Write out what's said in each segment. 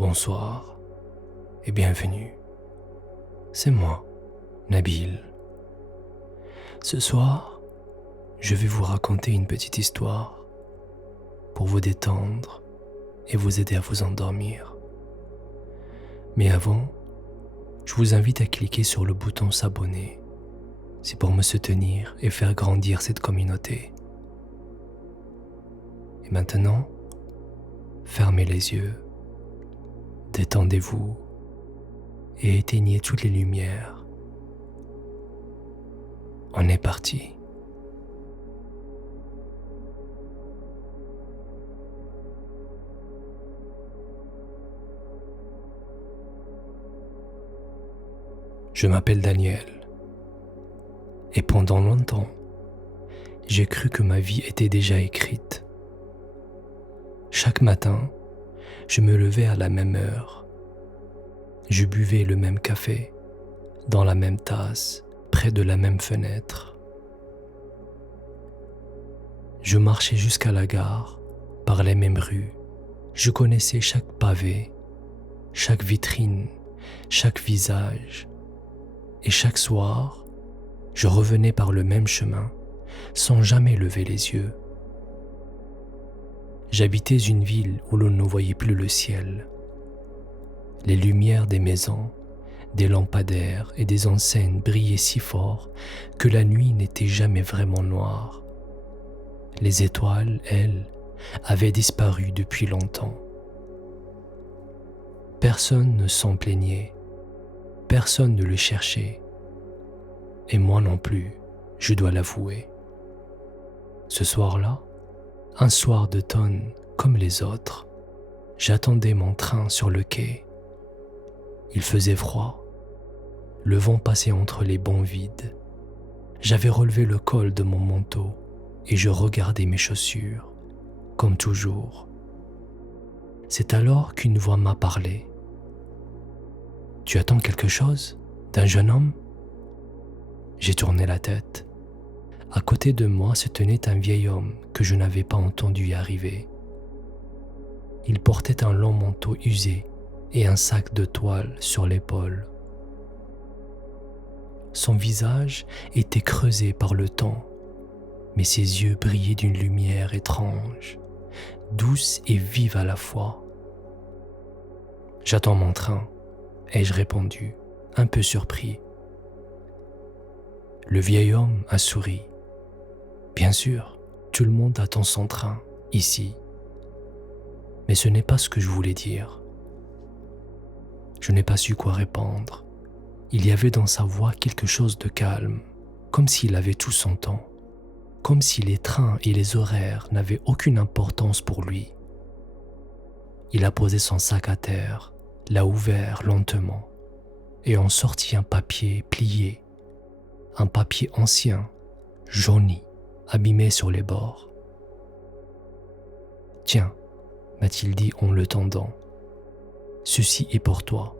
bonsoir et bienvenue. C'est moi, Nabil. Ce soir, je vais vous raconter une petite histoire pour vous détendre et vous aider à vous endormir. Mais avant, je vous invite à cliquer sur le bouton s'abonner. C'est pour me soutenir et faire grandir cette communauté. Et maintenant, fermez les yeux, détendez-vous et éteignez toutes les lumières. On est parti. Je m'appelle Daniel et pendant longtemps, j'ai cru que ma vie était déjà écrite. Chaque matin, je me levais à la même heure. Je buvais le même café, dans la même tasse, près de la même fenêtre. Je marchais jusqu'à la gare, par les mêmes rues. Je connaissais chaque pavé, chaque vitrine, chaque visage. Et chaque soir, je revenais par le même chemin, sans jamais lever les yeux. J'habitais une ville où l'on ne voyait plus le ciel. Les lumières des maisons, des lampadaires et des enseignes brillaient si fort que la nuit n'était jamais vraiment noire. Les étoiles, elles, avaient disparu depuis longtemps. Personne ne s'en plaignait, personne ne le cherchait. Et moi non plus, je dois l'avouer. Ce soir-là, un soir d'automne comme les autres, j'attendais mon train sur le quai. Il faisait froid, le vent passait entre les bancs vides. J'avais relevé le col de mon manteau et je regardais mes chaussures, comme toujours. C'est alors qu'une voix m'a parlé. « Tu attends quelque chose d'un jeune homme ?» J'ai tourné la tête. À côté de moi se tenait un vieil homme que je n'avais pas entendu arriver. Il portait un long manteau usé et un sac de toile sur l'épaule. Son visage était creusé par le temps, mais ses yeux brillaient d'une lumière étrange, douce et vive à la fois. « J'attends mon train », ai-je répondu, un peu surpris. Le vieil homme a souri. « Bien sûr, tout le monde attend son train, ici. Mais ce n'est pas ce que je voulais dire. » Je n'ai pas su quoi répondre. Il y avait dans sa voix quelque chose de calme, comme s'il avait tout son temps, comme si les trains et les horaires n'avaient aucune importance pour lui. Il a posé son sac à terre, l'a ouvert lentement, et en sortit un papier plié, un papier ancien, jauni, abîmé sur les bords. « Tiens, m'a-t-il dit en le tendant, ceci est pour toi. »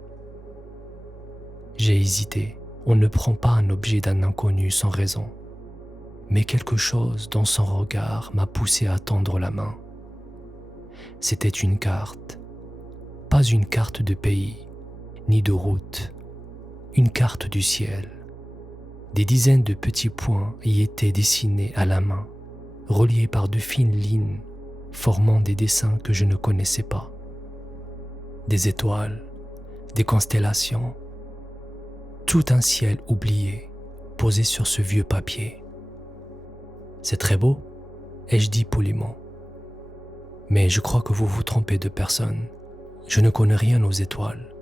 J'ai hésité. On ne prend pas un objet d'un inconnu sans raison. Mais quelque chose dans son regard m'a poussé à tendre la main. C'était une carte. Pas une carte de pays, ni de route. Une carte du ciel. Des dizaines de petits points y étaient dessinés à la main, reliés par de fines lignes, formant des dessins que je ne connaissais pas. Des étoiles, des constellations, tout un ciel oublié, posé sur ce vieux papier. « C'est très beau », ai-je dit poliment. « Mais je crois que vous vous trompez de personne. Je ne connais rien aux étoiles. »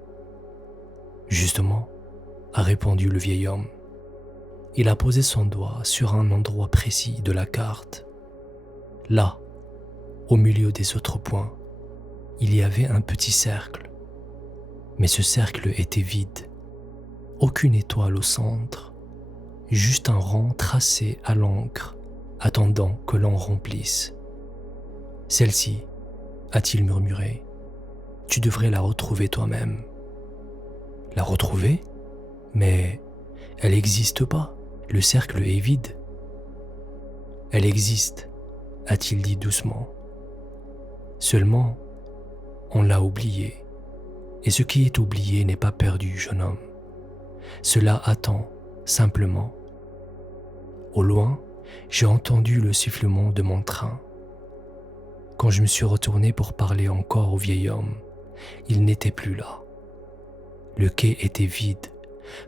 « Justement, » a répondu le vieil homme. Il a posé son doigt sur un endroit précis de la carte. Là, au milieu des autres points, il y avait un petit cercle. Mais ce cercle était vide. Aucune étoile au centre, juste un rond tracé à l'encre, attendant que l'on remplisse. « Celle-ci, » a-t-il murmuré, « tu devrais la retrouver toi-même. » « La retrouver ? Mais elle n'existe pas, le cercle est vide. »« Elle existe, » a-t-il dit doucement. « Seulement, on l'a oubliée. Et ce qui est oublié n'est pas perdu, jeune homme. Cela attend, simplement. Au loin, j'ai entendu le sifflement de mon train. Quand je me suis retourné pour parler encore au vieil homme, il n'était plus là. Le quai était vide,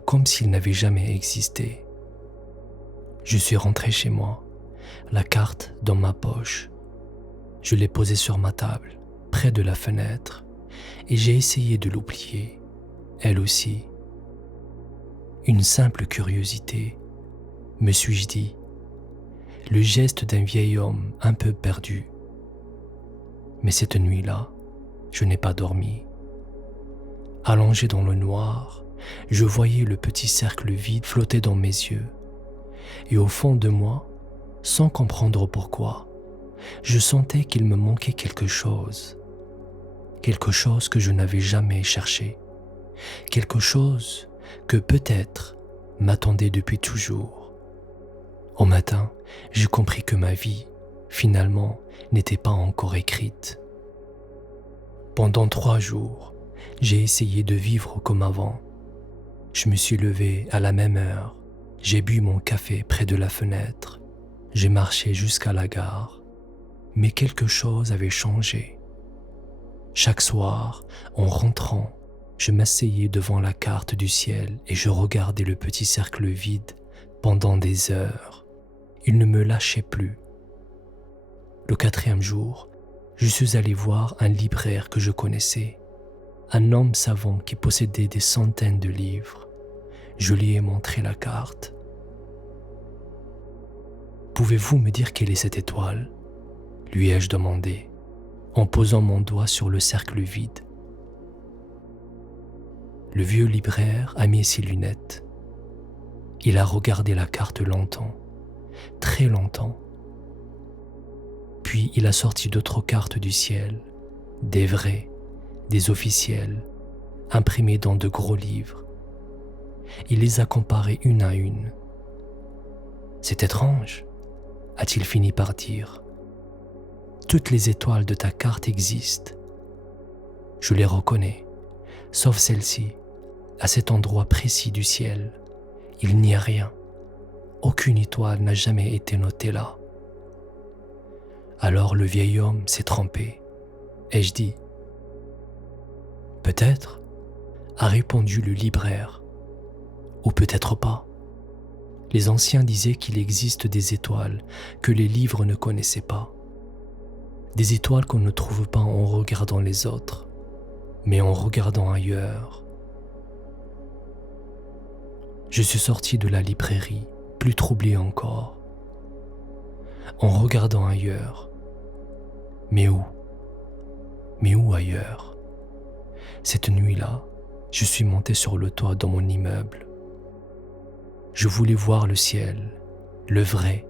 comme s'il n'avait jamais existé. Je suis rentré chez moi, la carte dans ma poche. Je l'ai posée sur ma table, près de la fenêtre, et j'ai essayé de l'oublier, elle aussi. Une simple curiosité, me suis-je dit, le geste d'un vieil homme un peu perdu. Mais cette nuit-là, je n'ai pas dormi. Allongé dans le noir, je voyais le petit cercle vide flotter dans mes yeux. Et au fond de moi, sans comprendre pourquoi, je sentais qu'il me manquait quelque chose que je n'avais jamais cherché, quelque chose que peut-être m'attendait depuis toujours. Au matin, j'ai compris que ma vie, finalement, n'était pas encore écrite. Pendant 3 jours, j'ai essayé de vivre comme avant. Je me suis levé à la même heure, j'ai bu mon café près de la fenêtre, j'ai marché jusqu'à la gare, mais quelque chose avait changé. Chaque soir, en rentrant, je m'asseyais devant la carte du ciel et je regardais le petit cercle vide pendant des heures. Il ne me lâchait plus. Le 4e jour, je suis allé voir un libraire que je connaissais, un homme savant qui possédait des centaines de livres. Je lui ai montré la carte. « Pouvez-vous me dire quelle est cette étoile ?» lui ai-je demandé, en posant mon doigt sur le cercle vide. Le vieux libraire a mis ses lunettes. Il a regardé la carte longtemps, très longtemps. Puis il a sorti d'autres cartes du ciel, des vraies, des officielles, imprimées dans de gros livres. Il les a comparées une à une. « C'est étrange », a-t-il fini par dire. « Toutes les étoiles de ta carte existent. Je les reconnais, sauf celle-ci, à cet endroit précis du ciel. Il n'y a rien. Aucune étoile n'a jamais été notée là. » Alors le vieil homme s'est trompé. Ai-je dit. « Peut-être, » a répondu le libraire. « Ou peut-être pas. Les anciens disaient qu'il existe des étoiles que les livres ne connaissaient pas. Des étoiles qu'on ne trouve pas en regardant les autres, mais en regardant ailleurs. » Je suis sorti de la librairie, plus troublé encore. En regardant ailleurs. Mais où? Mais où ailleurs? Cette nuit-là, je suis monté sur le toit de mon immeuble. Je voulais voir le ciel, le vrai,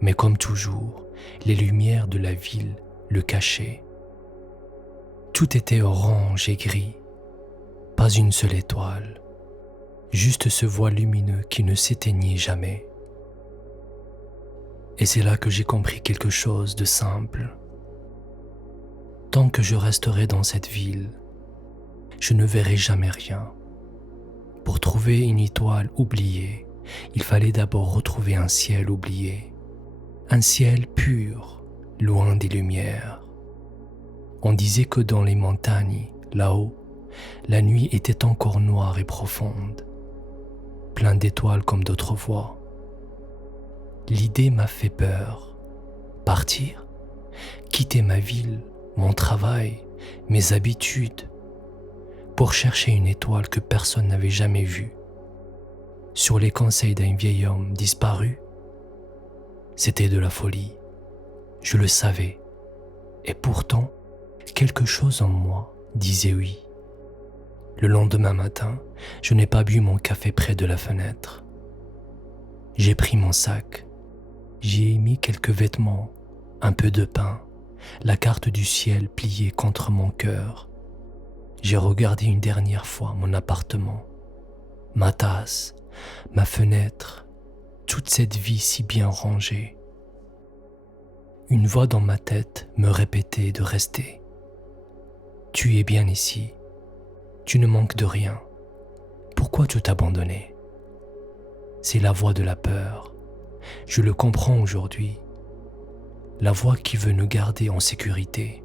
mais comme toujours, les lumières de la ville le cachaient. Tout était orange et gris, pas une seule étoile, juste ce voile lumineux qui ne s'éteignait jamais. Et c'est là que j'ai compris quelque chose de simple. Tant que je resterai dans cette ville, je ne verrai jamais rien. Pour trouver une étoile oubliée, il fallait d'abord retrouver un ciel oublié, un ciel pur, loin des lumières. On disait que dans les montagnes, là-haut, la nuit était encore noire et profonde, plein d'étoiles comme d'autres voix. L'idée m'a fait peur. Partir, quitter ma ville, mon travail, mes habitudes, pour chercher une étoile que personne n'avait jamais vue. Sur les conseils d'un vieil homme disparu, c'était de la folie. Je le savais. Et pourtant, quelque chose en moi disait oui. Le lendemain matin, je n'ai pas bu mon café près de la fenêtre. J'ai pris mon sac. J'y ai mis quelques vêtements, un peu de pain, la carte du ciel pliée contre mon cœur. J'ai regardé une dernière fois mon appartement, ma tasse, ma fenêtre, toute cette vie si bien rangée. Une voix dans ma tête me répétait de rester. « Tu es bien ici, Tu ne manques de rien. Pourquoi tout abandonner? C'est la voix de la peur. Je le comprends aujourd'hui. La voix qui veut nous garder en sécurité,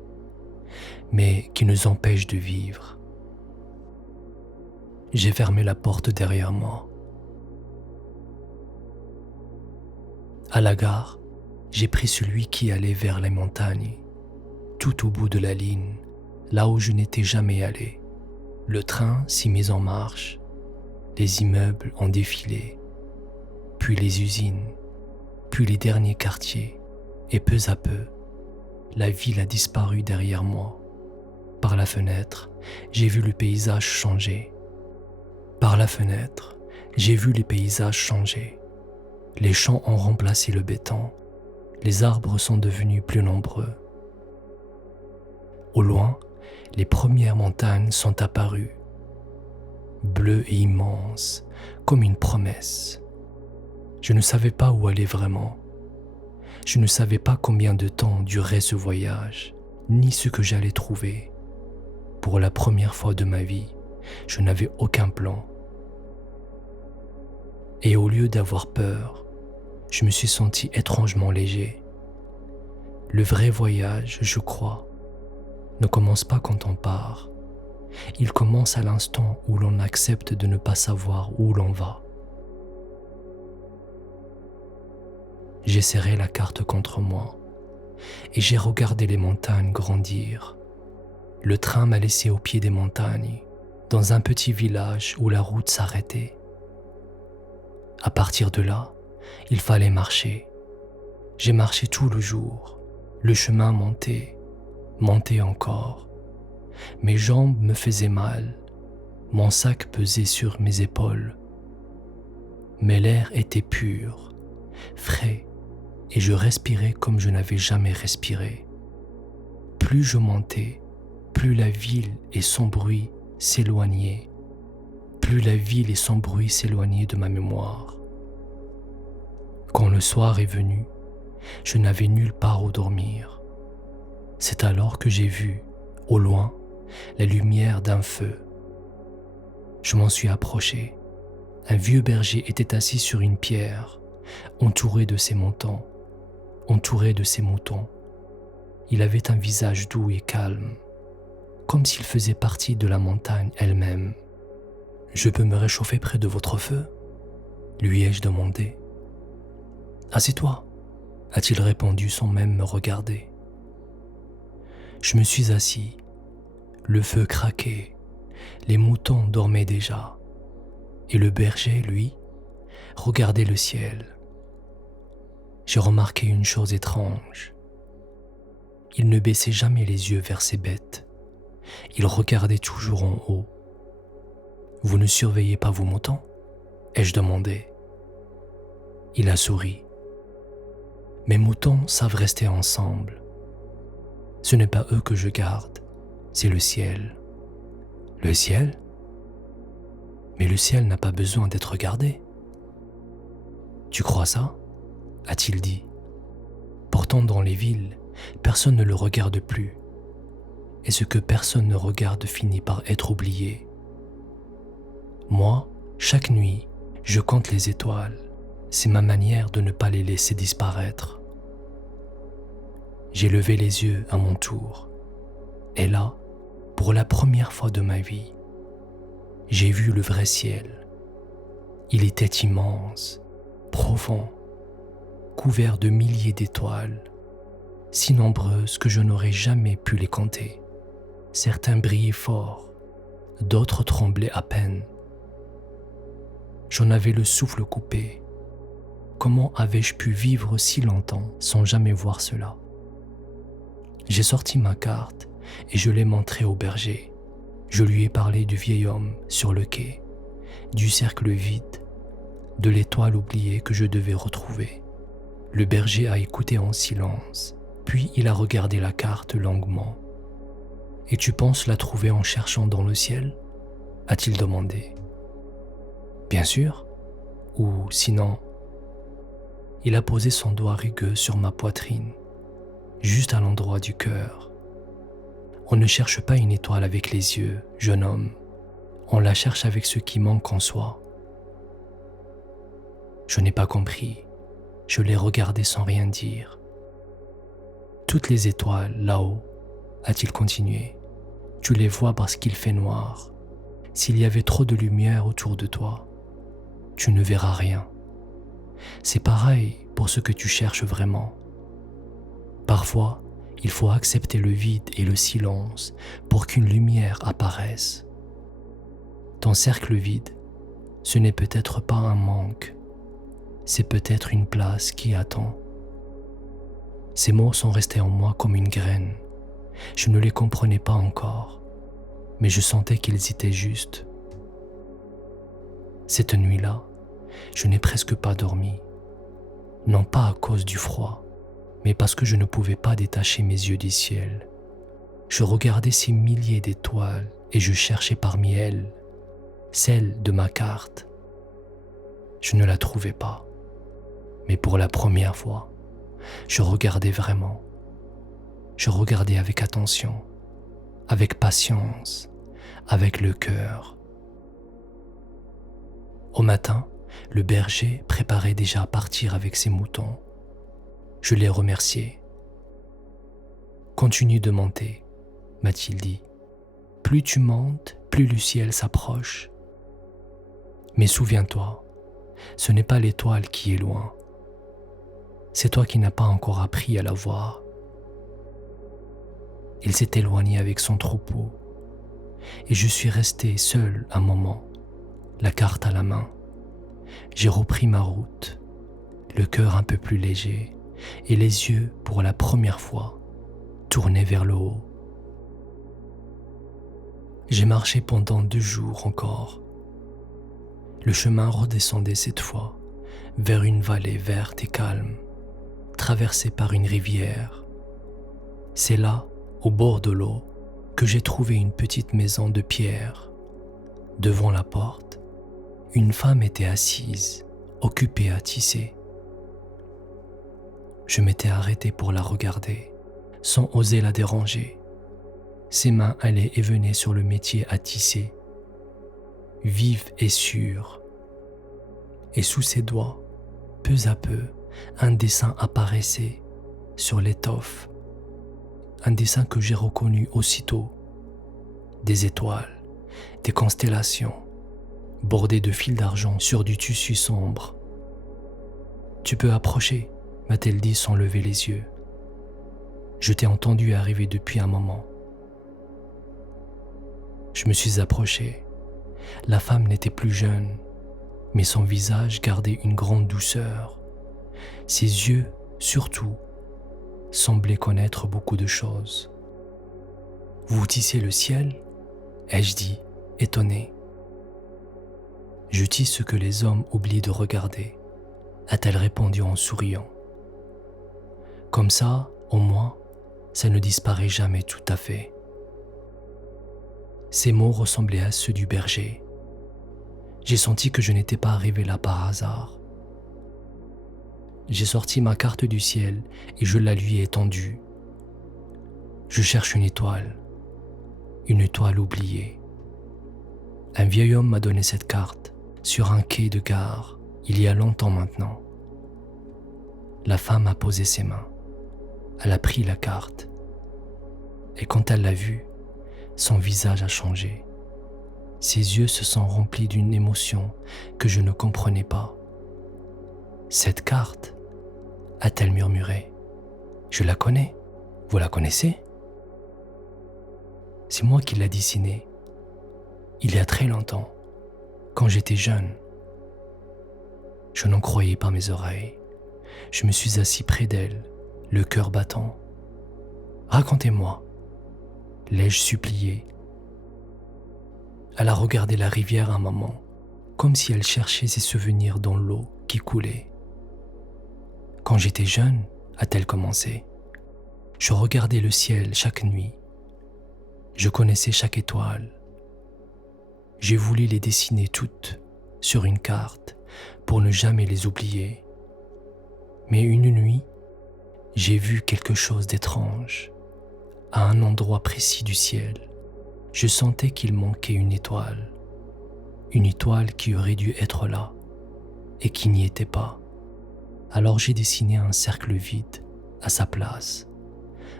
mais qui nous empêche de vivre. J'ai fermé la porte derrière moi. À la gare, j'ai pris celui qui allait vers les montagnes, tout au bout de la ligne, là où je n'étais jamais allé. Le train s'y mit en marche, les immeubles ont défilé, puis les usines, puis les derniers quartiers, et peu à peu, la ville a disparu derrière moi. Par la fenêtre, j'ai vu le paysage changer. Par la fenêtre, j'ai vu les paysages changer. Les champs ont remplacé le béton. Les arbres sont devenus plus nombreux. Au loin, les premières montagnes sont apparues, bleues et immenses, comme une promesse. Je ne savais pas où aller vraiment. Je ne savais pas combien de temps durait ce voyage, ni ce que j'allais trouver. Pour la première fois de ma vie, je n'avais aucun plan. Et au lieu d'avoir peur, je me suis senti étrangement léger. Le vrai voyage, je crois, ne commence pas quand on part. Il commence à l'instant où l'on accepte de ne pas savoir où l'on va. J'ai serré la carte contre moi et j'ai regardé les montagnes grandir. Le train m'a laissé au pied des montagnes, dans un petit village où la route s'arrêtait. À partir de là, il fallait marcher. J'ai marché tout le jour. Le chemin montait encore. Mes jambes me faisaient mal. Mon sac pesait sur mes épaules. Mais l'air était pur, frais, et je respirais comme je n'avais jamais respiré. Plus je montais, plus la ville et son bruit s'éloignaient. Plus la ville et son bruit s'éloignaient de ma mémoire. Quand le soir est venu, je n'avais nulle part où dormir. C'est alors que j'ai vu, au loin, la lumière d'un feu. Je m'en suis approché. Un vieux berger était assis sur une pierre, entouré de ses moutons. Il avait un visage doux et calme, comme s'il faisait partie de la montagne elle-même. « Je peux me réchauffer près de votre feu ?» lui ai-je demandé. « Assieds-toi » a-t-il répondu sans même me regarder. Je me suis assis. Le feu craquait, les moutons dormaient déjà, et le berger, lui, regardait le ciel. J'ai remarqué une chose étrange. Il ne baissait jamais les yeux vers ses bêtes. Il regardait toujours en haut. « Vous ne surveillez pas vos moutons ?» ai-je demandé. Il a souri. « Mes moutons savent rester ensemble. Ce n'est pas eux que je garde, c'est le ciel. » « Le ciel ? Mais le ciel n'a pas besoin d'être gardé. »« Tu crois ça ?» a-t-il dit. Pourtant dans les villes, personne ne le regarde plus. Et ce que personne ne regarde finit par être oublié. Moi, chaque nuit, je compte les étoiles. C'est ma manière de ne pas les laisser disparaître. J'ai levé les yeux à mon tour. Et là, pour la première fois de ma vie, j'ai vu le vrai ciel. Il était immense, profond, couvert de milliers d'étoiles, si nombreuses que je n'aurais jamais pu les compter. Certains brillaient fort, d'autres tremblaient à peine. J'en avais le souffle coupé. Comment avais-je pu vivre si longtemps sans jamais voir cela? J'ai sorti ma carte et je l'ai montrée au berger. Je lui ai parlé du vieil homme sur le quai, du cercle vide, de l'étoile oubliée que je devais retrouver. Le berger a écouté en silence, puis il a regardé la carte longuement. « Et tu penses la trouver en cherchant dans le ciel ?» a-t-il demandé. « Bien sûr, ou sinon... » Il a posé son doigt rugueux sur ma poitrine, juste à l'endroit du cœur. « On ne cherche pas une étoile avec les yeux, jeune homme, On la cherche avec ce qui manque en soi. Je n'ai pas compris. Je l'ai regardé sans rien dire. Toutes les étoiles là-haut, a-t-il continué, tu les vois parce qu'il fait noir. S'il y avait trop de lumière autour de toi, tu ne verras rien. C'est pareil pour ce que tu cherches vraiment. Parfois, il faut accepter le vide et le silence pour qu'une lumière apparaisse. Ton cercle vide, ce n'est peut-être pas un manque, c'est peut-être une place qui attend. Ces mots sont restés en moi comme une graine. Je ne les comprenais pas encore, mais je sentais qu'ils étaient justes. Cette nuit-là, je n'ai presque pas dormi, non pas à cause du froid, mais parce que je ne pouvais pas détacher mes yeux du ciel. Je regardais ces milliers d'étoiles et je cherchais parmi elles celle de ma carte. Je ne la trouvais pas, mais pour la première fois, je regardais vraiment. Je regardais avec attention, avec patience, avec le cœur. Au matin, le berger préparait déjà à partir avec ses moutons. Je l'ai remercié. « Continue de monter », m'a-t-il dit. « Plus tu montes, plus le ciel s'approche. Mais souviens-toi, ce n'est pas l'étoile qui est loin. C'est toi qui n'as pas encore appris à la voir. » Il s'est éloigné avec son troupeau et je suis resté seul un moment, la carte à la main. J'ai repris ma route, le cœur un peu plus léger et les yeux, pour la première fois, tournés vers le haut. J'ai marché pendant 2 jours encore. Le chemin redescendait cette fois vers une vallée verte et calme, traversée par une rivière. C'est là, au bord de l'eau, que j'ai trouvé une petite maison de pierre. Devant la porte, une femme était assise, occupée à tisser. Je m'étais arrêté pour la regarder, sans oser la déranger. Ses mains allaient et venaient sur le métier à tisser, vives et sûres. Et sous ses doigts, peu à peu, un dessin apparaissait sur l'étoffe. Un dessin que j'ai reconnu aussitôt. Des étoiles, des constellations, bordées de fils d'argent sur du tissu sombre. « Tu peux approcher », m'a-t-elle dit sans lever les yeux. Je t'ai entendu arriver depuis un moment. Je me suis approché. La femme n'était plus jeune, mais son visage gardait une grande douceur. Ses yeux, surtout, semblaient connaître beaucoup de choses. « Vous tissez le ciel ?» ai-je dit, étonné. « Je tisse ce que les hommes oublient de regarder », a-t-elle répondu en souriant. « Comme ça, au moins, ça ne disparaît jamais tout à fait. » Ces mots ressemblaient à ceux du berger. J'ai senti que je n'étais pas arrivé là par hasard. J'ai sorti ma carte du ciel et je la lui ai tendue. Je cherche une étoile oubliée. Un vieil homme m'a donné cette carte sur un quai de gare, il y a longtemps maintenant. La femme a posé ses mains. Elle a pris la carte. Et quand elle l'a vue, son visage a changé. Ses yeux se sont remplis d'une émotion que je ne comprenais pas. « Cette carte ?» a-t-elle murmuré. « Je la connais. Vous la connaissez ?» C'est moi qui l'ai dessinée. Il y a très longtemps, quand j'étais jeune. Je n'en croyais pas mes oreilles. Je me suis assis près d'elle, le cœur battant. « Racontez-moi » l'ai-je supplié. Elle a regardé la rivière un moment, comme si elle cherchait ses souvenirs dans l'eau qui coulait. « Quand j'étais jeune, a-t-elle commencé, je regardais le ciel chaque nuit. Je connaissais chaque étoile. J'ai voulu les dessiner toutes sur une carte pour ne jamais les oublier. Mais une nuit, j'ai vu quelque chose d'étrange. À un endroit précis du ciel, je sentais qu'il manquait une étoile. une étoile qui aurait dû être là et qui n'y était pas. Alors j'ai dessiné un cercle vide à sa place,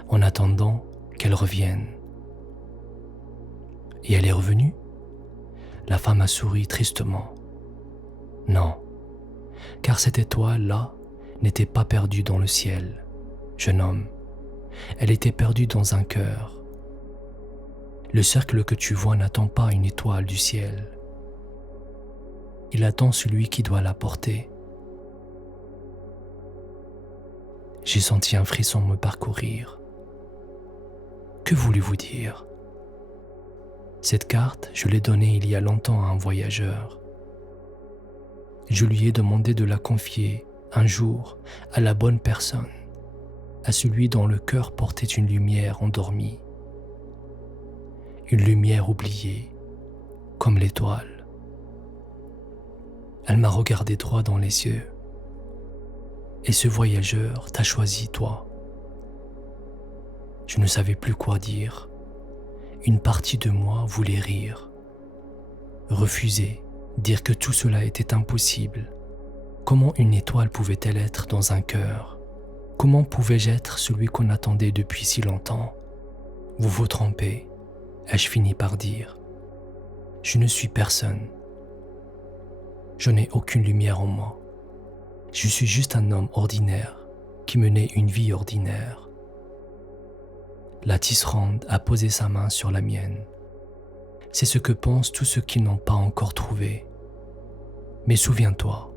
en attendant qu'elle revienne. Et elle est revenue? La femme a souri tristement. Non, car cette étoile-là n'était pas perdue dans le ciel, jeune homme. Elle était perdue dans un cœur. Le cercle que tu vois n'attend pas une étoile du ciel. Il attend celui qui doit la porter. J'ai senti un frisson me parcourir. Que voulez-vous dire? Cette carte, je l'ai donnée il y a longtemps à un voyageur. Je lui ai demandé de la confier un jour à la bonne personne, à celui dont le cœur portait une lumière endormie, une lumière oubliée, comme l'étoile. Elle m'a regardé droit dans les yeux. Et ce voyageur t'a choisi, toi. Je ne savais plus quoi dire. Une partie de moi voulait rire, refuser, dire que tout cela était impossible. Comment une étoile pouvait-elle être dans un cœur? Comment pouvais-je être celui qu'on attendait depuis si longtemps? Vous vous trompez, ai-je fini par dire. Je ne suis personne. Je n'ai aucune lumière en moi. Je suis juste un homme ordinaire qui menait une vie ordinaire. La tisserande a posé sa main sur la mienne. C'est ce que pensent tous ceux qui n'ont pas encore trouvé. Mais souviens-toi,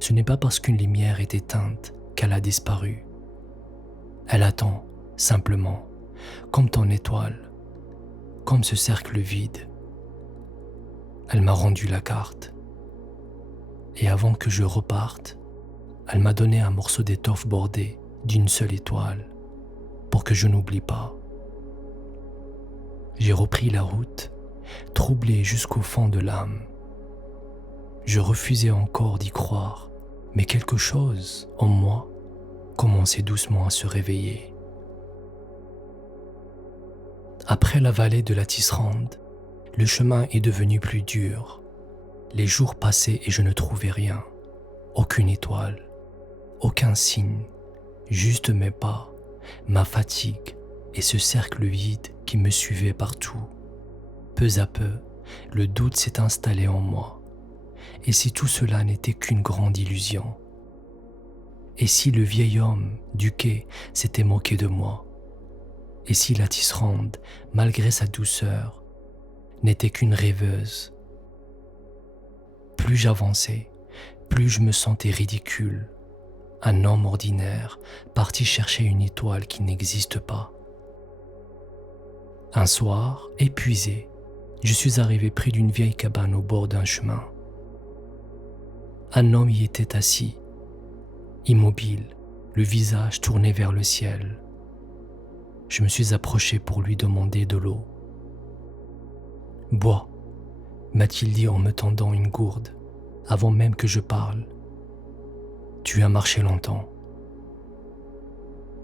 ce n'est pas parce qu'une lumière est éteinte qu'elle a disparu. Elle attend, simplement, comme ton étoile, comme ce cercle vide. Elle m'a rendu la carte. Et avant que je reparte, elle m'a donné un morceau d'étoffe bordé d'une seule étoile, pour que je n'oublie pas. J'ai repris la route, troublé jusqu'au fond de l'âme. Je refusais encore d'y croire, mais quelque chose en moi commençait doucement à se réveiller. Après la vallée de la Tisserande, le chemin est devenu plus dur. Les jours passaient et je ne trouvais rien, aucune étoile, aucun signe, juste mes pas, ma fatigue et ce cercle vide qui me suivait partout. Peu à peu, le doute s'est installé en moi. Et si tout cela n'était qu'une grande illusion? Et si le vieil homme du quai s'était moqué de moi? Et si la tisserande, malgré sa douceur, n'était qu'une rêveuse? Plus j'avançais, plus je me sentais ridicule, un homme ordinaire parti chercher une étoile qui n'existe pas. Un soir, épuisé, je suis arrivé près d'une vieille cabane au bord d'un chemin. Un homme y était assis, immobile, le visage tourné vers le ciel. Je me suis approché pour lui demander de l'eau. « Bois », m'a-t-il dit en me tendant une gourde, avant même que je parle. « Tu as marché longtemps. »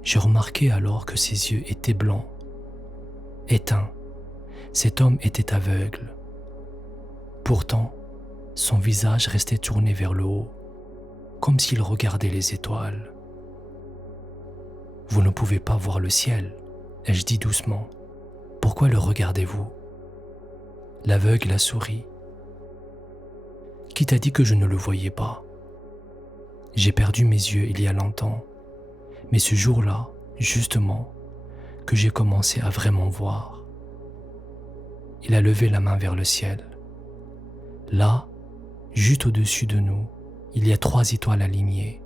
J'ai remarqué alors que ses yeux étaient blancs, éteints. Cet homme était aveugle. Pourtant, son visage restait tourné vers le haut, comme s'il regardait les étoiles. « Vous ne pouvez pas voir le ciel, ai-je dit doucement. Pourquoi le regardez-vous » L'aveugle a souri. « Qui t'a dit que je ne le voyais pas ? J'ai perdu mes yeux il y a longtemps, mais ce jour-là, justement, que j'ai commencé à vraiment voir. » Il a levé la main vers le ciel. Là, juste au-dessus de nous, il y a 3 étoiles alignées.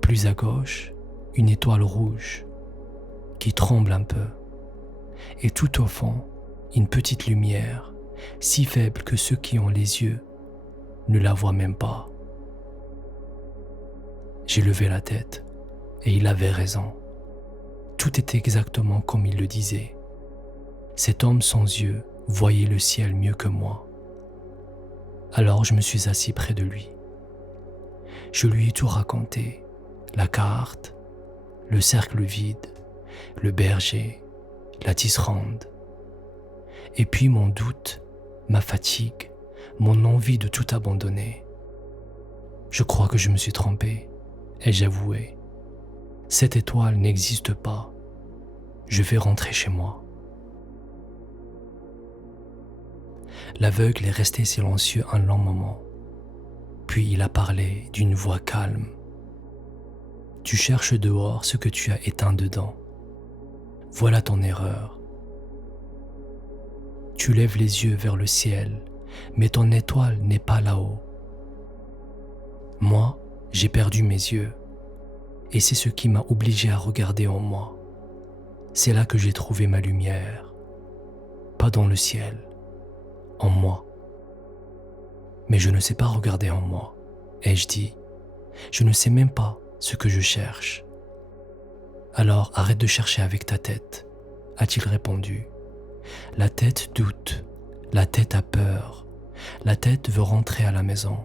Plus à gauche, une étoile rouge qui tremble un peu. Et tout au fond, une petite lumière, si faible que ceux qui ont les yeux ne la voient même pas. J'ai levé la tête et il avait raison. Tout était exactement comme il le disait. Cet homme sans yeux voyait le ciel mieux que moi. Alors je me suis assis près de lui. Je lui ai tout raconté, la carte, le cercle vide, le berger, la tisserande. Et puis mon doute, ma fatigue, mon envie de tout abandonner. Je crois que je me suis trompé, ai-je avoué. Cette étoile n'existe pas. Je vais rentrer chez moi. L'aveugle est resté silencieux un long moment. Puis il a parlé d'une voix calme. Tu cherches dehors ce que tu as éteint dedans. Voilà ton erreur. Tu lèves les yeux vers le ciel, mais ton étoile n'est pas là-haut. Moi, j'ai perdu mes yeux, et c'est ce qui m'a obligé à regarder en moi. C'est là que j'ai trouvé ma lumière, pas dans le ciel, en moi. Mais je ne sais pas regarder en moi, ai-je dit. Je ne sais même pas ce que je cherche. Alors arrête de chercher avec ta tête, a-t-il répondu. La tête doute, la tête a peur, la tête veut rentrer à la maison.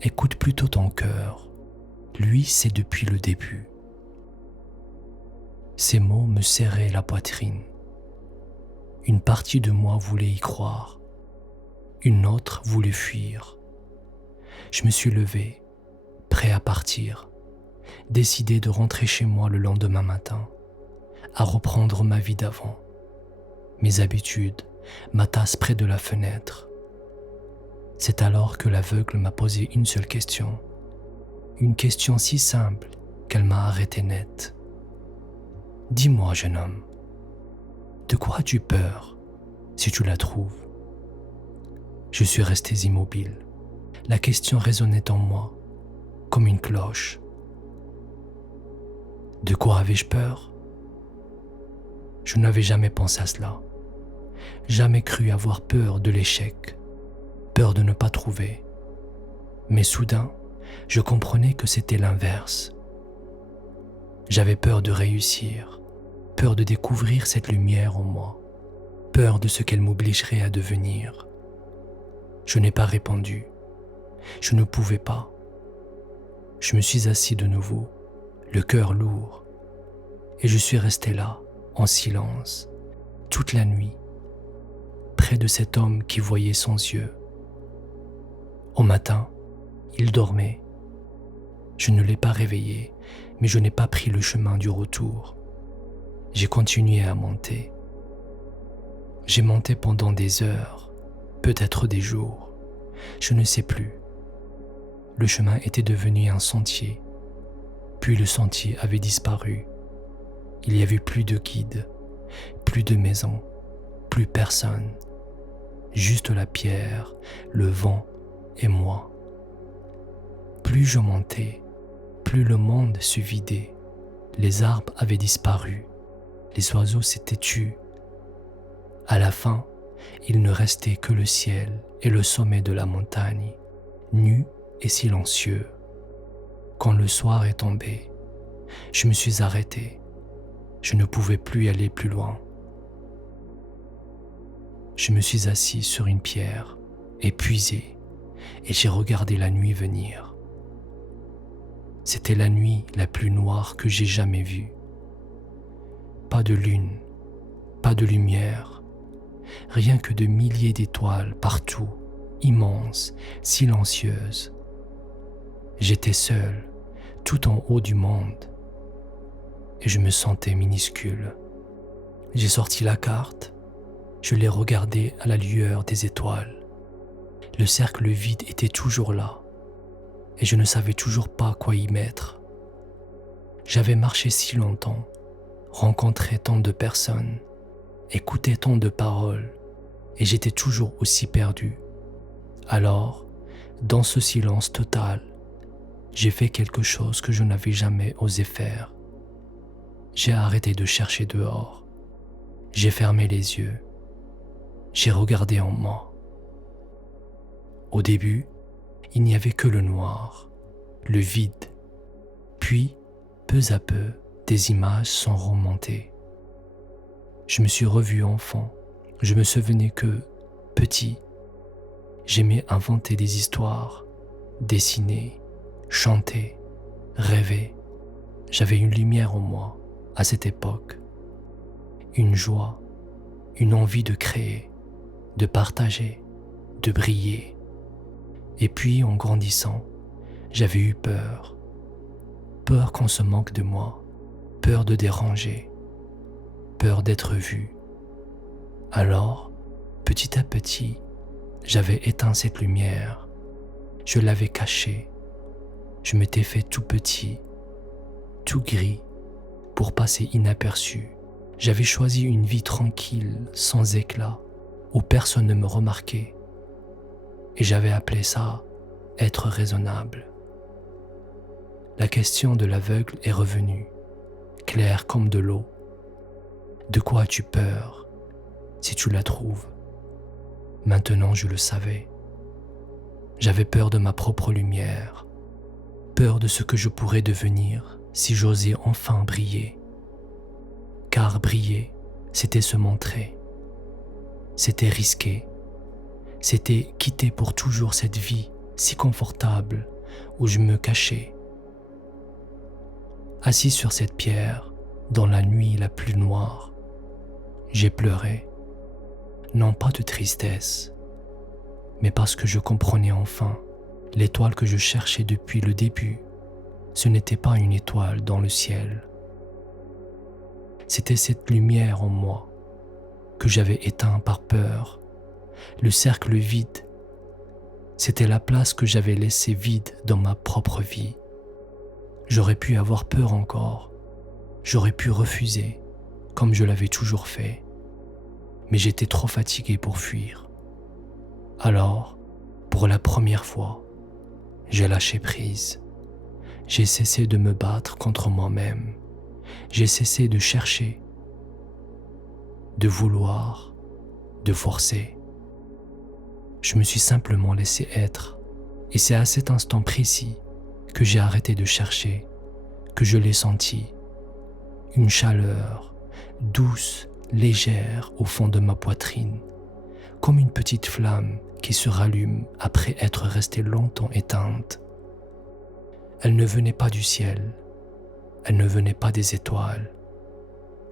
Écoute plutôt ton cœur, lui c'est depuis le début. Ces mots me serraient la poitrine. Une partie de moi voulait y croire, une autre voulait fuir. Je me suis levé, prêt à partir, décidé de rentrer chez moi le lendemain matin, à reprendre ma vie d'avant, mes habitudes, ma tasse près de la fenêtre. C'est alors que l'aveugle m'a posé une seule question, une question si simple qu'elle m'a arrêté net. Dis-moi, jeune homme, de quoi as-tu peur si tu la trouves? Je suis resté immobile. La question résonnait en moi comme une cloche. De quoi avais-je peur? Je n'avais jamais pensé à cela. Jamais cru avoir peur de l'échec, peur de ne pas trouver. Mais soudain, je comprenais que c'était l'inverse. J'avais peur de réussir, peur de découvrir cette lumière en moi, peur de ce qu'elle m'obligerait à devenir. Je n'ai pas répondu. Je ne pouvais pas. Je me suis assis de nouveau, le cœur lourd, et je suis resté là, en silence, toute la nuit, près de cet homme qui voyait sans yeux. Au matin, il dormait. Je ne l'ai pas réveillé, mais je n'ai pas pris le chemin du retour. J'ai continué à monter. J'ai monté pendant des heures, peut-être des jours, je ne sais plus. Le chemin était devenu un sentier, puis le sentier avait disparu. Il n'y avait plus de guide, plus de maison, plus personne, juste la pierre, le vent et moi. Plus je montais, plus le monde se vidait. Les arbres avaient disparu, les oiseaux s'étaient tus. À la fin, il ne restait que le ciel et le sommet de la montagne, nus et silencieux. Quand le soir est tombé, je me suis arrêté. Je ne pouvais plus aller plus loin. Je me suis assis sur une pierre, épuisé, et j'ai regardé la nuit venir. C'était la nuit la plus noire que j'ai jamais vue. Pas de lune, pas de lumière, rien que de milliers d'étoiles partout, immenses, silencieuses. J'étais seul, tout en haut du monde, et je me sentais minuscule. J'ai sorti la carte, je l'ai regardée à la lueur des étoiles. Le cercle vide était toujours là, et je ne savais toujours pas quoi y mettre. J'avais marché si longtemps, rencontré tant de personnes, écouté tant de paroles, et j'étais toujours aussi perdu. Alors, dans ce silence total, j'ai fait quelque chose que je n'avais jamais osé faire. J'ai arrêté de chercher dehors. J'ai fermé les yeux. J'ai regardé en moi. Au début, il n'y avait que le noir, le vide. Puis, peu à peu, des images sont remontées. Je me suis revu enfant. Je me souvenais que, petit, j'aimais inventer des histoires, dessiner, chanter, rêver. J'avais une lumière en moi à cette époque. Une joie, une envie de créer, de partager, de briller. Et puis, en grandissant, j'avais eu peur. Peur qu'on se moque de moi, peur de déranger, peur d'être vu. Alors, petit à petit, j'avais éteint cette lumière. Je l'avais cachée. Je m'étais fait tout petit, tout gris, pour passer inaperçu. J'avais choisi une vie tranquille, sans éclat, où personne ne me remarquait. Et j'avais appelé ça être raisonnable. La question de l'aveugle est revenue, claire comme de l'eau. De quoi as-tu peur si tu la trouves? Maintenant je le savais. J'avais peur de ma propre lumière, peur de ce que je pourrais devenir si j'osais enfin briller. Car briller, c'était se montrer. C'était risquer. C'était quitter pour toujours cette vie si confortable où je me cachais. Assis sur cette pierre, dans la nuit la plus noire, j'ai pleuré. Non pas de tristesse, mais parce que je comprenais enfin l'étoile que je cherchais depuis le début. Ce n'était pas une étoile dans le ciel. C'était cette lumière en moi que j'avais éteinte par peur. Le cercle vide, c'était la place que j'avais laissée vide dans ma propre vie. J'aurais pu avoir peur encore. J'aurais pu refuser, comme je l'avais toujours fait. Mais j'étais trop fatigué pour fuir. Alors, pour la première fois, j'ai lâché prise. J'ai cessé de me battre contre moi-même. J'ai cessé de chercher, de vouloir, de forcer. Je me suis simplement laissé être. Et c'est à cet instant précis que j'ai arrêté de chercher, que je l'ai senti. Une chaleur, douce, légère au fond de ma poitrine, comme une petite flamme qui se rallume après être restée longtemps éteinte. Elle ne venait pas du ciel, elle ne venait pas des étoiles,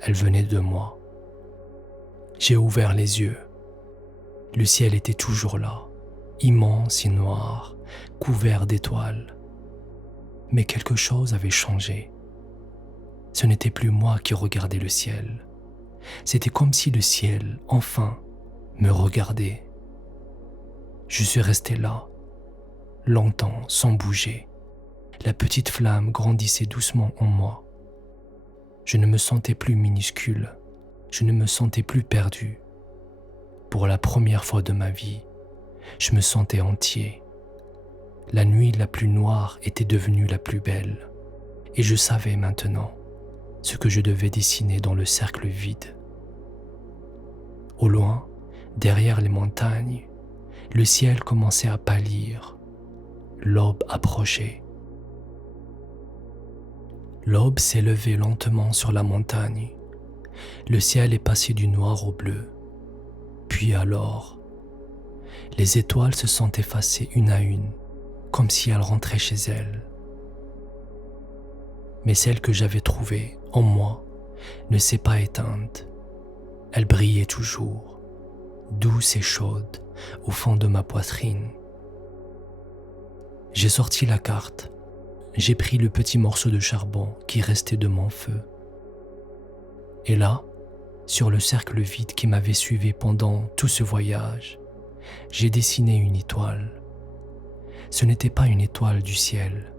elle venait de moi. J'ai ouvert les yeux. Le ciel était toujours là, immense et noir, couvert d'étoiles. Mais quelque chose avait changé. Ce n'était plus moi qui regardais le ciel. C'était comme si le ciel, enfin, me regardait. Je suis resté là, longtemps, sans bouger. La petite flamme grandissait doucement en moi. Je ne me sentais plus minuscule. Je ne me sentais plus perdu. Pour la première fois de ma vie, je me sentais entier. La nuit la plus noire était devenue la plus belle, et je savais maintenant ce que je devais dessiner dans le cercle vide. Au loin, derrière les montagnes, le ciel commençait à pâlir. L'aube approchait. L'aube s'est levée lentement sur la montagne. Le ciel est passé du noir au bleu. Puis alors, les étoiles se sont effacées une à une, comme si elles rentraient chez elles. Mais celle que j'avais trouvée en moi ne s'est pas éteinte. Elle brillait toujours, douce et chaude, au fond de ma poitrine. J'ai sorti la carte. J'ai pris le petit morceau de charbon qui restait de mon feu. Et là, sur le cercle vide qui m'avait suivi pendant tout ce voyage, j'ai dessiné une étoile. Ce n'était pas une étoile du ciel,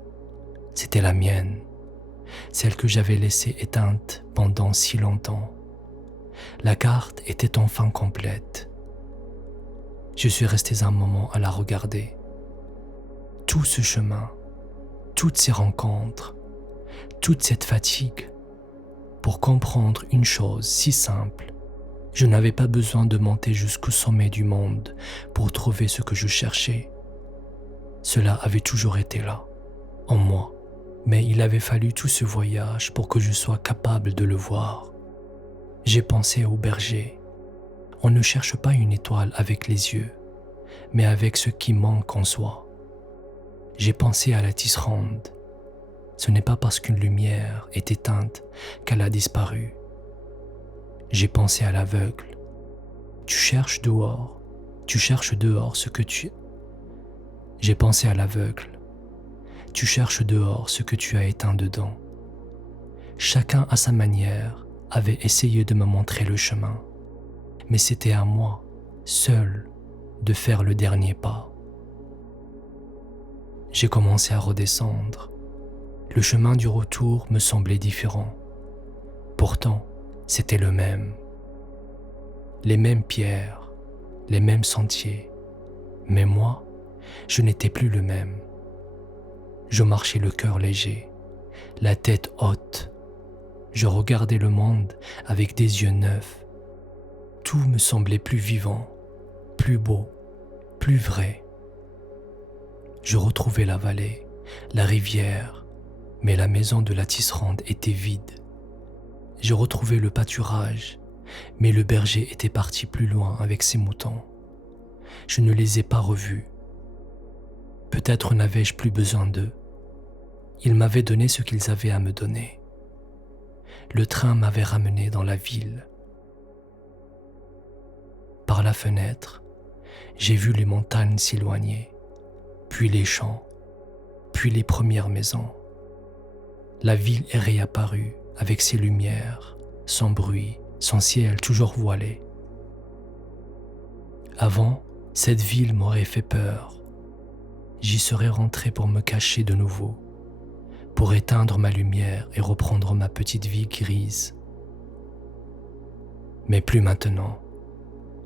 c'était la mienne, celle que j'avais laissée éteinte pendant si longtemps. La carte était enfin complète. Je suis resté un moment à la regarder. Tout ce chemin, toutes ces rencontres, toute cette fatigue, pour comprendre une chose si simple. Je n'avais pas besoin de monter jusqu'au sommet du monde pour trouver ce que je cherchais. Cela avait toujours été là, en moi, mais il avait fallu tout ce voyage pour que je sois capable de le voir. J'ai pensé au berger. On ne cherche pas une étoile avec les yeux, mais avec ce qui manque en soi. J'ai pensé à la tisserande. Ce n'est pas parce qu'une lumière est éteinte qu'elle a disparu. J'ai pensé à l'aveugle. Tu cherches dehors, Tu cherches dehors ce que tu... J'ai pensé à l'aveugle. Tu cherches dehors ce que tu as éteint dedans. Chacun à sa manière avait essayé de me montrer le chemin, mais c'était à moi, seul, de faire le dernier pas. J'ai commencé à redescendre. Le chemin du retour me semblait différent. Pourtant, c'était le même. Les mêmes pierres, les mêmes sentiers. Mais moi, je n'étais plus le même. Je marchais le cœur léger, la tête haute. Je regardais le monde avec des yeux neufs. Tout me semblait plus vivant, plus beau, plus vrai. Je retrouvais la vallée, la rivière, mais la maison de la tisserande était vide. Je retrouvais le pâturage, mais le berger était parti plus loin avec ses moutons. Je ne les ai pas revus. Peut-être n'avais-je plus besoin d'eux. Ils m'avaient donné ce qu'ils avaient à me donner. Le train m'avait ramené dans la ville. Par la fenêtre, j'ai vu les montagnes s'éloigner, puis les champs, puis les premières maisons. La ville est réapparue avec ses lumières, son bruit, son ciel toujours voilé. Avant, cette ville m'aurait fait peur. J'y serais rentré pour me cacher de nouveau, pour éteindre ma lumière et reprendre ma petite vie grise. Mais plus maintenant.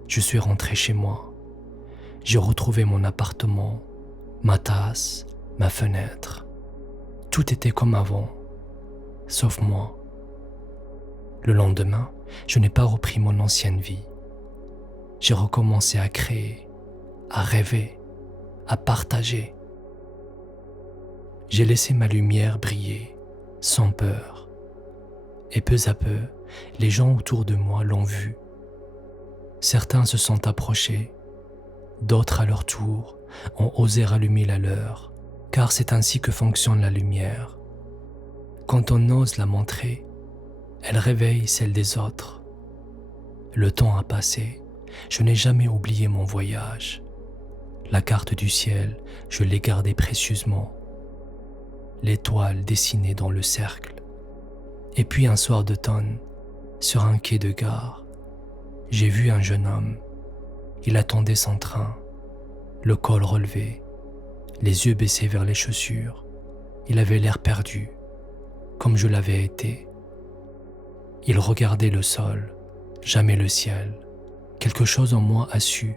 Je suis rentré chez moi. J'ai retrouvé mon appartement, ma tasse, ma fenêtre. Tout était comme avant, sauf moi. Le lendemain, je n'ai pas repris mon ancienne vie. J'ai recommencé à créer, à rêver, à partager. J'ai laissé ma lumière briller, sans peur. Et peu à peu, les gens autour de moi l'ont vu. Certains se sont approchés, d'autres à leur tour ont osé rallumer la leur, car c'est ainsi que fonctionne la lumière. Quand on ose la montrer, elle réveille celle des autres. Le temps a passé, je n'ai jamais oublié mon voyage. La carte du ciel, je l'ai gardée précieusement. L'étoile dessinée dans le cercle. Et puis un soir d'automne, sur un quai de gare, j'ai vu un jeune homme. Il attendait son train, le col relevé, les yeux baissés vers les chaussures. Il avait l'air perdu, comme je l'avais été. Il regardait le sol, jamais le ciel. Quelque chose en moi a su.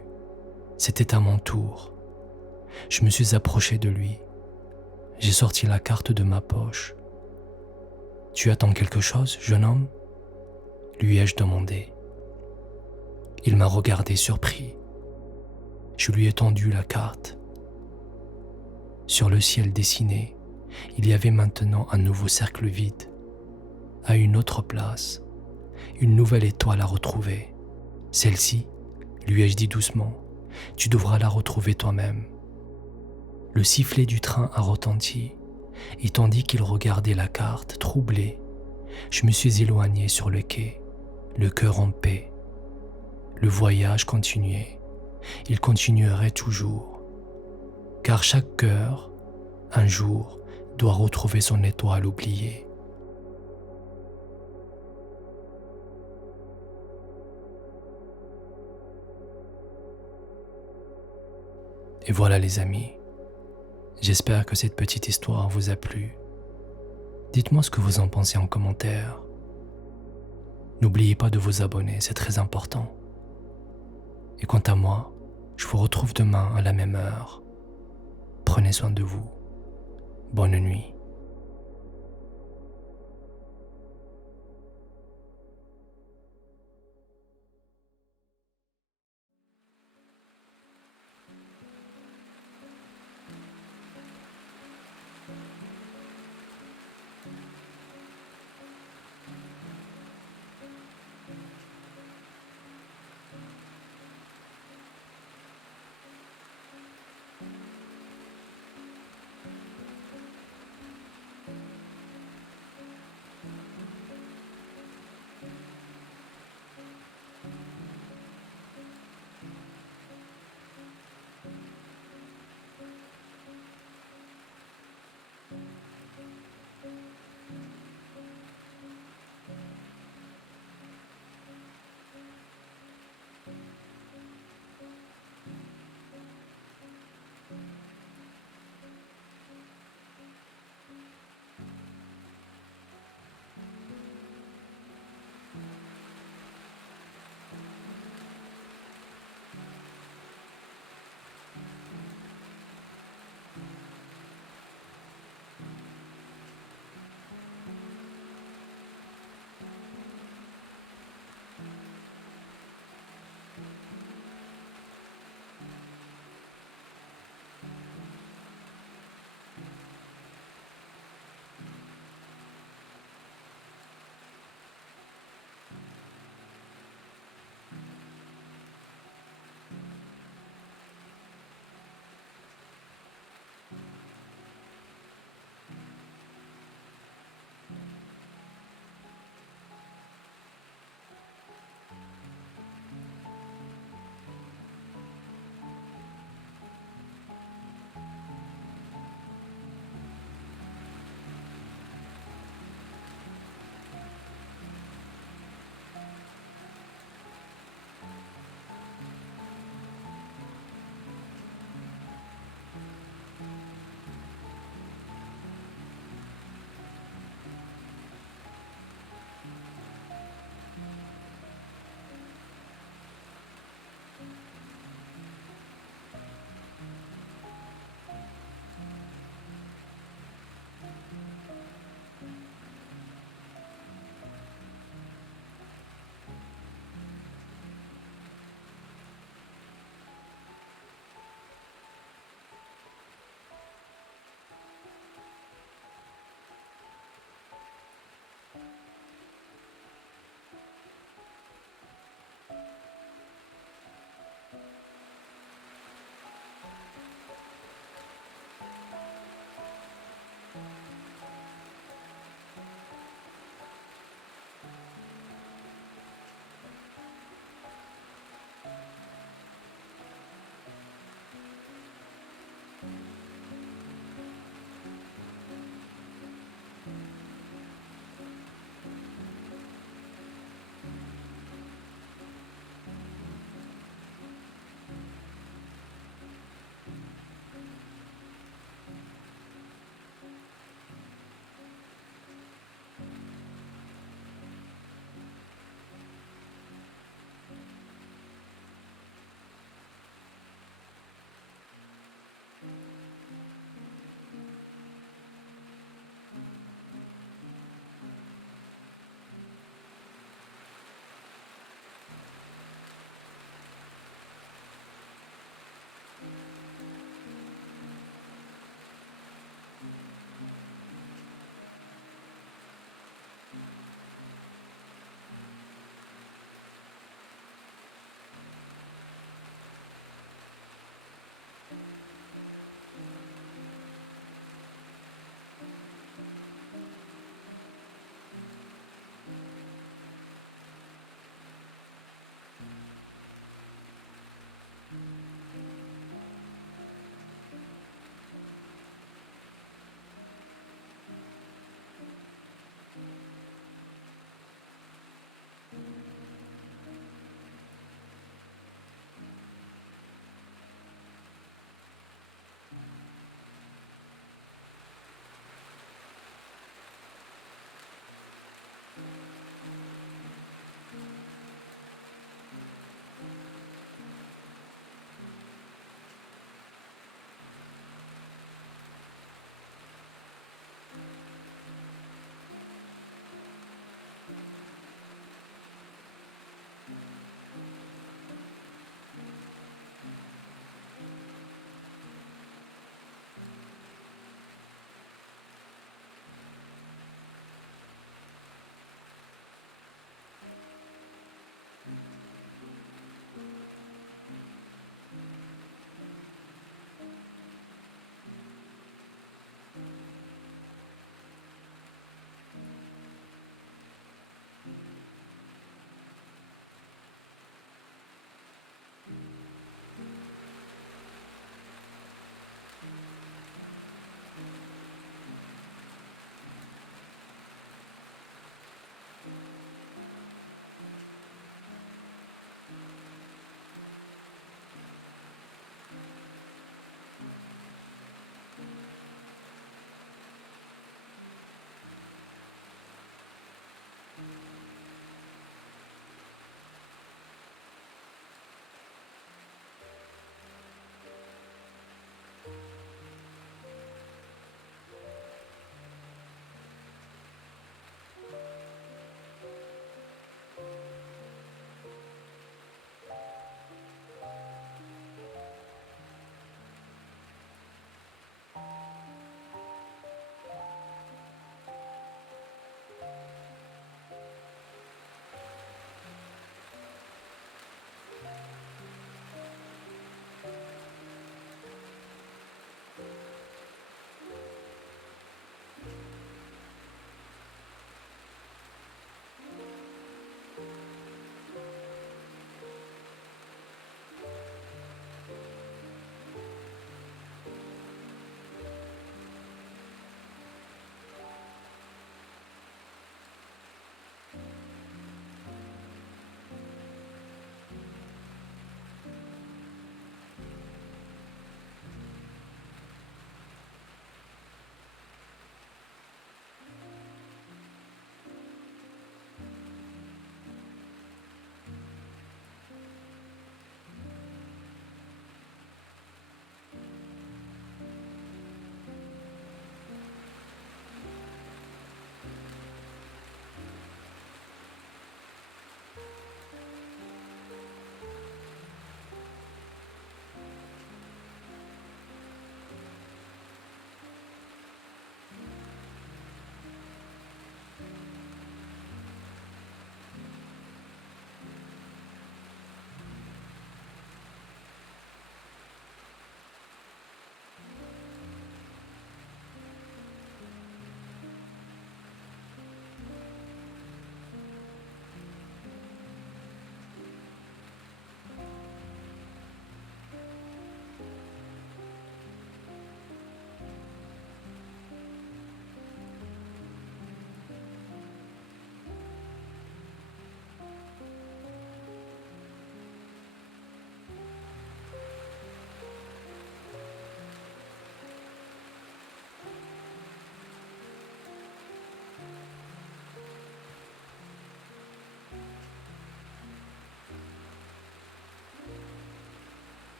C'était à mon tour. Je me suis approché de lui. J'ai sorti la carte de ma poche. « Tu attends quelque chose, jeune homme ?» lui ai-je demandé. Il m'a regardé surpris. Je lui ai tendu la carte. Sur le ciel dessiné, il y avait maintenant un nouveau cercle vide. À une autre place, une nouvelle étoile à retrouver. Celle-ci, lui ai-je dit doucement, tu devras la retrouver toi-même. Le sifflet du train a retenti, et tandis qu'il regardait la carte, troublé, je me suis éloigné sur le quai, le cœur en paix. Le voyage continuait. Il continuerait toujours. Car chaque cœur, un jour, doit retrouver son étoile oubliée. Et voilà les amis, j'espère que cette petite histoire vous a plu. Dites-moi ce que vous en pensez en commentaire. N'oubliez pas de vous abonner, c'est très important. Et quant à moi, je vous retrouve demain à la même heure. Prenez soin de vous. Bonne nuit.